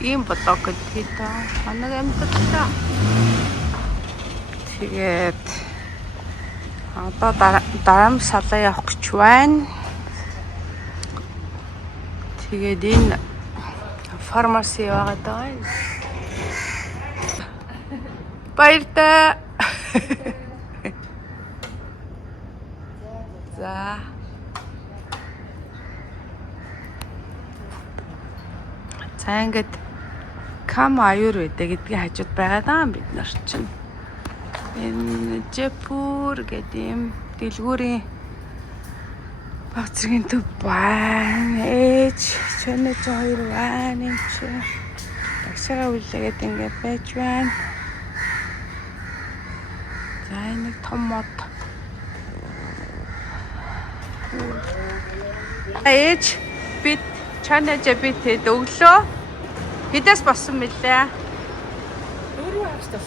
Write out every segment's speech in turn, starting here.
Ийм блог гэдгийг та ханаг амьдтай. Тэгээд одоо дарамт салаа явах гэж байна. Тэгээд энэ фармаси яваад байгаа. Баяртай. За. За ингээд кам аюурведа гэдгийг хажууд байгаа даа бид нар чинь. Энэ Жэпүр гэдэг юм дэлгүүрийн баг зэргийн төв байна. Ээж чэнэж хоёр байна юм чи. Таксигаа үлээгээд ингээд байж байна. За энэ том мод. Ээж бид чэнэж бид өглөө хэдээс болсон мэлээ?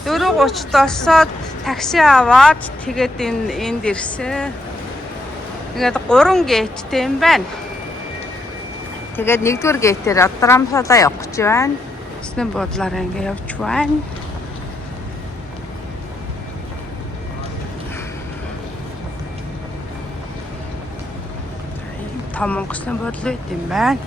4:30 досоод такси аваад тэгээд энд ирсэн. Ингээд 3 гейттэй юм байна. Тэгээд 1-р гейтээр Дарамсалаа явах гэж байна. Тэсний бодлаараа ингээд явж байна. Том Монголын бодол байт юм байна.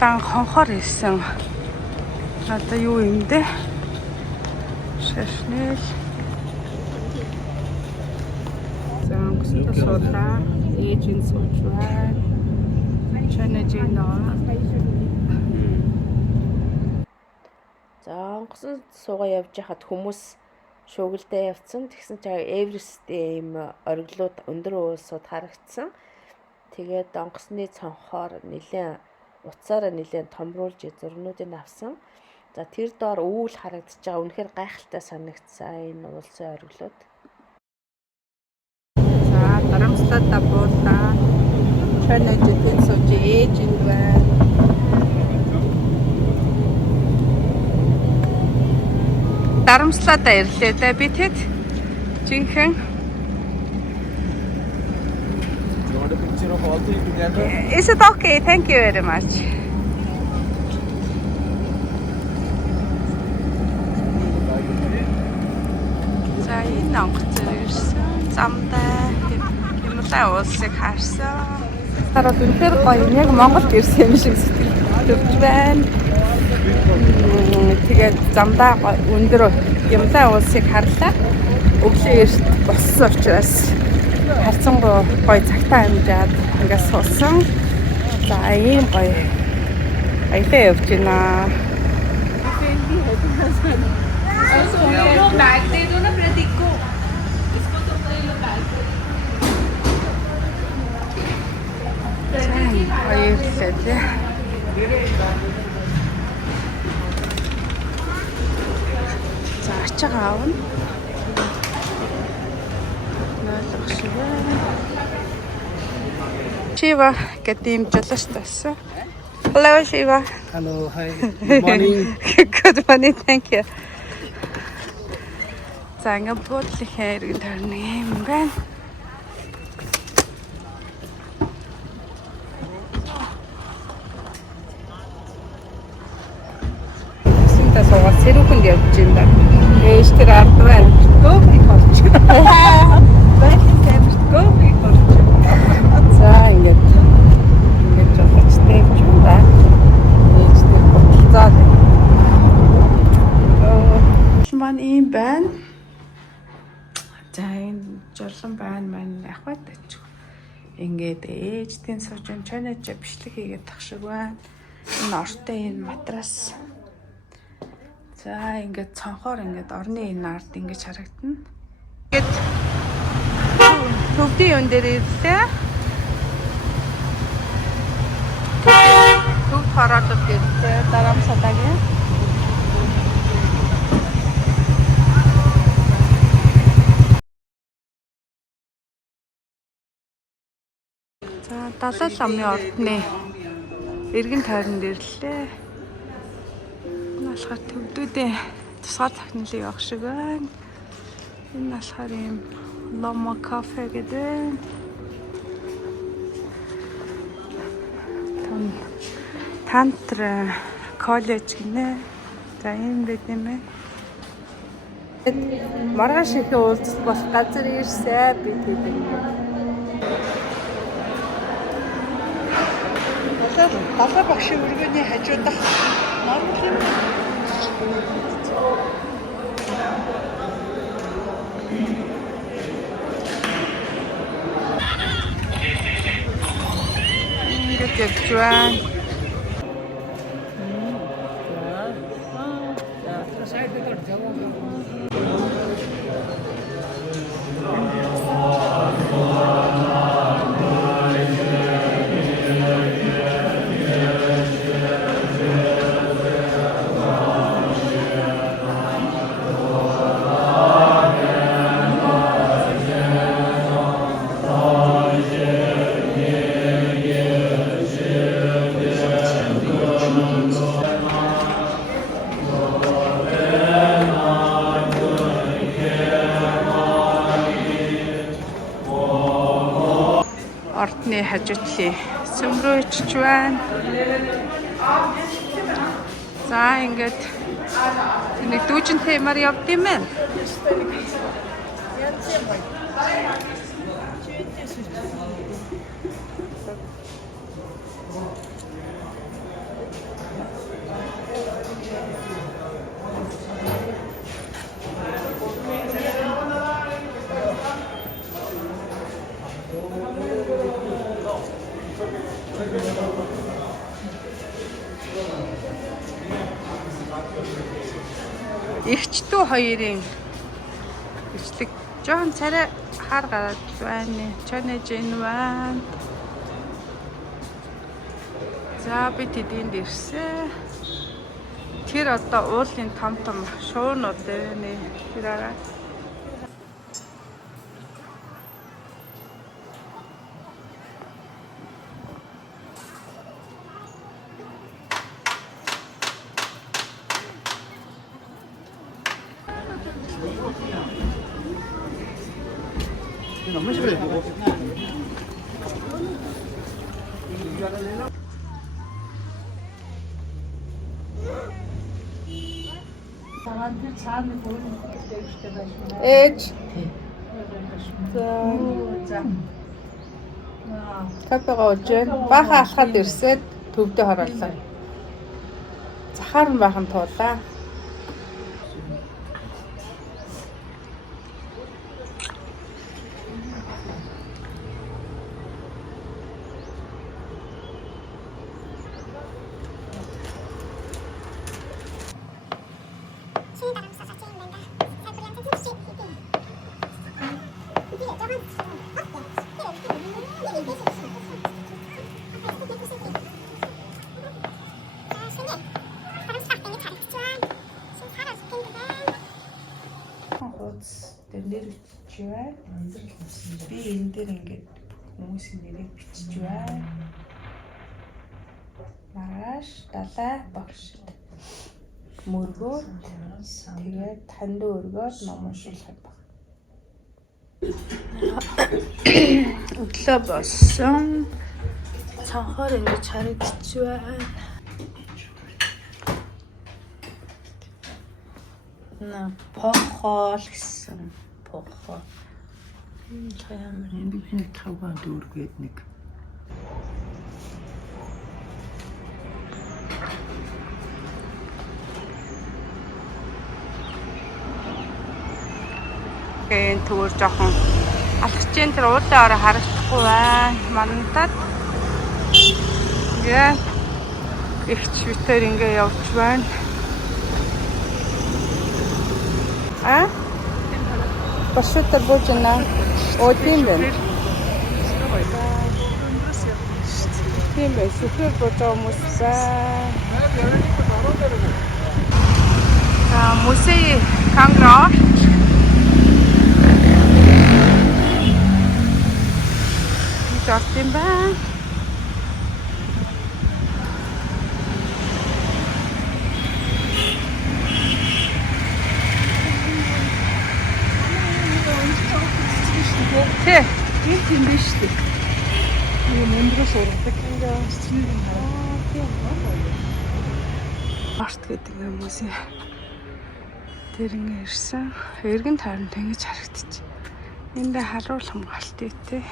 Дан хонхоор ирсэн. Одоо юу юм бэ? Шашнэл. Зангстай суулаа. Ээжийн сууж байна. Чанаж нөө. За онгоцон суугаа явж хахад хүмүүс шуугилдаа явцсан. Тэгсэн чинь Эверестийн ийм ориглууд өндөр уусууд харагдсан. Тэгээд онгоцны цонхоор нэлээд утсаараа нэлээд томруулж зурнуудыг авсан. За тэр доор өвөл харагдаж байгаа. Үнэхээр гайхалтай санагдсан энэ уулсын ориглууд. За Дарамслаа буулаа. Чанаж тэн сууж ээж энэ байна. Дарамслаадаа ирлээ да би тэд жинхэнэ. Is it okay? Thank you very much. За энэ онгоцоор ирсэн. Замдаа Хималай уулсыг харсан. Тараад үнэхээр гоё. Яг Монголд ирсэн юм шиг сэтгэл төрж байна. Тэгээд замдаа өндөр Хималай уулсыг харлаа. Өглөө эрт боссон учраас харцангуй гоё цагтаа амжаад ингээд суусан. За ийм гоё аялаа явж байна. Баярлалаа. За ачаага аавна. Shiva гэдэг юм жолооч тасан. Hello Shiva. Hello, hi. Good morning. Good morning, thank you. За ингээд буудлын хэрэг төрнө юм байна. Синтэ суугаад сэрүүхэнд явж байна. Ээж тэр ард байна. Гөөг олч. Байхын тамирт гөөг олч. За ингээд жолоочтой явж байна. Ээж тэр бодлоо. Маань ийм байна. За энэ жорлон байна маань ах байдаг. Ингээд ээжтийн суужин чанаж бичлэг хийгээд тах шиг байна. Энэ ортой энэ матрас. За ингээд цонхоор ингээд орны энэ ард ингэж харагдана. Ингээд төвдийн өн дээр ирлээ. Төв хараад ирлээ. Дарамсалаагийн. За далай ламын ордны эргэн тойронд ирлээ. Энэ болохоор төвдүүдээ тусгаар цахилын явах шиг байна. Энэ болохоор юм Loma Cafe гэдэг. Тантра коллеж гинэ. За энэ бид юм ээ. Маргааш их уулзалт болох газар ирсэ би тэгээд юм. Далай багш өргөний хажуудах нормал юм. Ингээд явж байна. Ордны хажуудлын сөмрөөч байна. За ингээд нэг дүүжинтэй юмар явд юм байна. Игчдүү хоёрын ичлэг жоон царай хар гараад байна. Чанэж энэ байна. За би тэдэнд ирсэн. Тэр одоо уулын том шуунууд нэ тэр араа. 너무 싫어요. Ээж. За. Кафега ууж байна. Баахан алхаад ирсээд төвдөө хороолоо. Захаар нь баахан туулаа. Тэр нэр бичиж байна. Би энэ дээр ингээд хүмүүсийн нэрийг бичиж байна. Маргааш, далай, багшд. Мөргөө. Тэгээд танд өргөөд ном уншуулах юм байна. Өглөө болсон. Цанхаар ингэж харагдаж байна. На похол гэсэн похол. Ямар Энд би нэг таван дүүргээд нэг. Эн түр жоохон алхаж тэр уулын ороо харагдахгүй байна. Манантад ингээ ихч битэр ингээ явж байна. А? Пошутер бочина. Один байна. Тийм бай. Супер бочоо мусаа. Музей Кангро. Жартин байна. тийм тийм биш үү? Ийм өндгөөс ургадаг. Чиний хараа. Тийм байна. Арт гэдэг хүмүүсийн тэр ингэ ирсэн. Эргэн тойрон тэнгиж харагдчих. Эндээ харуул хамгаалт үүтэй.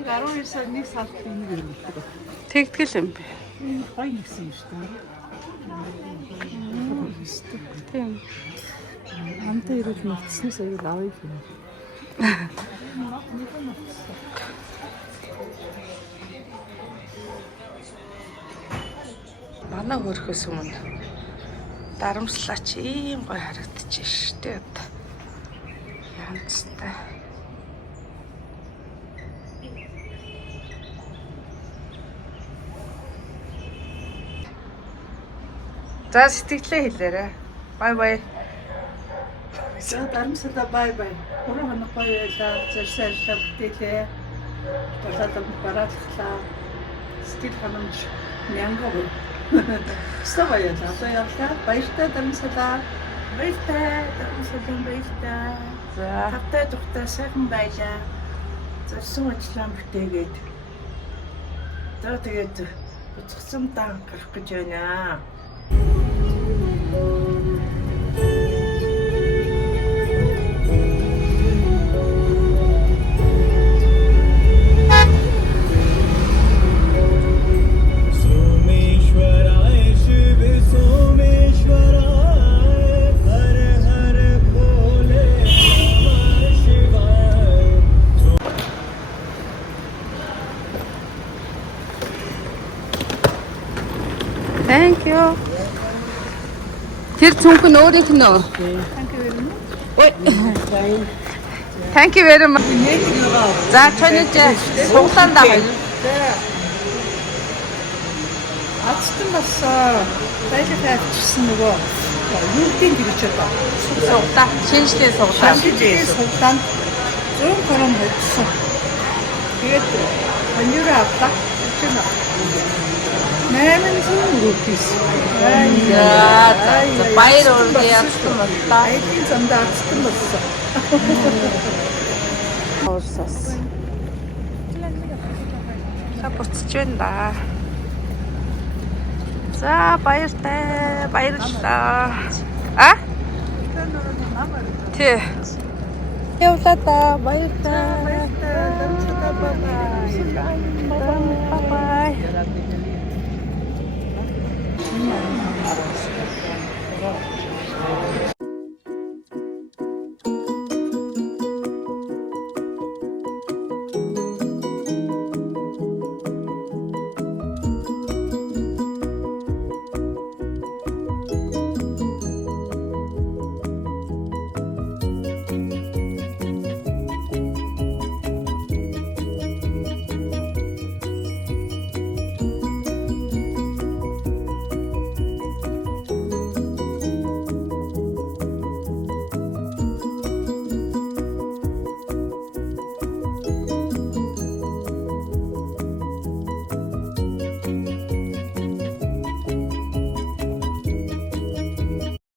Нэг 12 сар нэг салт нэг юм байна. Тэгтгэл юм бэ. Энэ гоё нэгсэн юм шүү дээ. Тийм. Хамтаа ирүүл мэдснээс аяг авъя юм. Манай хөрөхөөс өмнө дарамслаач ийм гоё харагдчих штэ одоо. Янзтай. За сэтгэлээ хэлээрэй. Бай бай. За дарамсалаа бай бай. 3 хоног гоё байлаа. Зэрсэлээ бүтээлээ. Болоод бараалхлаа. Сэтгэл ханамж мянгав. Става яа. Одоо явлаа. Баяртай дарамсалаа. Баяртай дарамсалаа баяртай. За Тавтай тухтай сайхан байлаа. Зорсон ажиллаа бүтээгээд. За тэгээд буцагсан дан гарах гэж байна. Thank you. Тэр цүнх нь өөрийнх нь үү? Thank you very much. За чонож суглаан даа. Ацтан бас байлаа авчихсан нөгөө юудын гэж одоо. Суглаа. Шинжлэх суглаа. Шашилжээ суглаанд 100 грамм hodсон. Тэгээд хоньёроо авлаа. Чинь 800 рупис. За баяр урд яасан боллоо. Айдын замд ацтан болсон. Уусаас. За буцаж байна да. За баяртай. Баярлалаа. А? Тэ. Явлаа да. Баяртай. Дамжлаа Бай.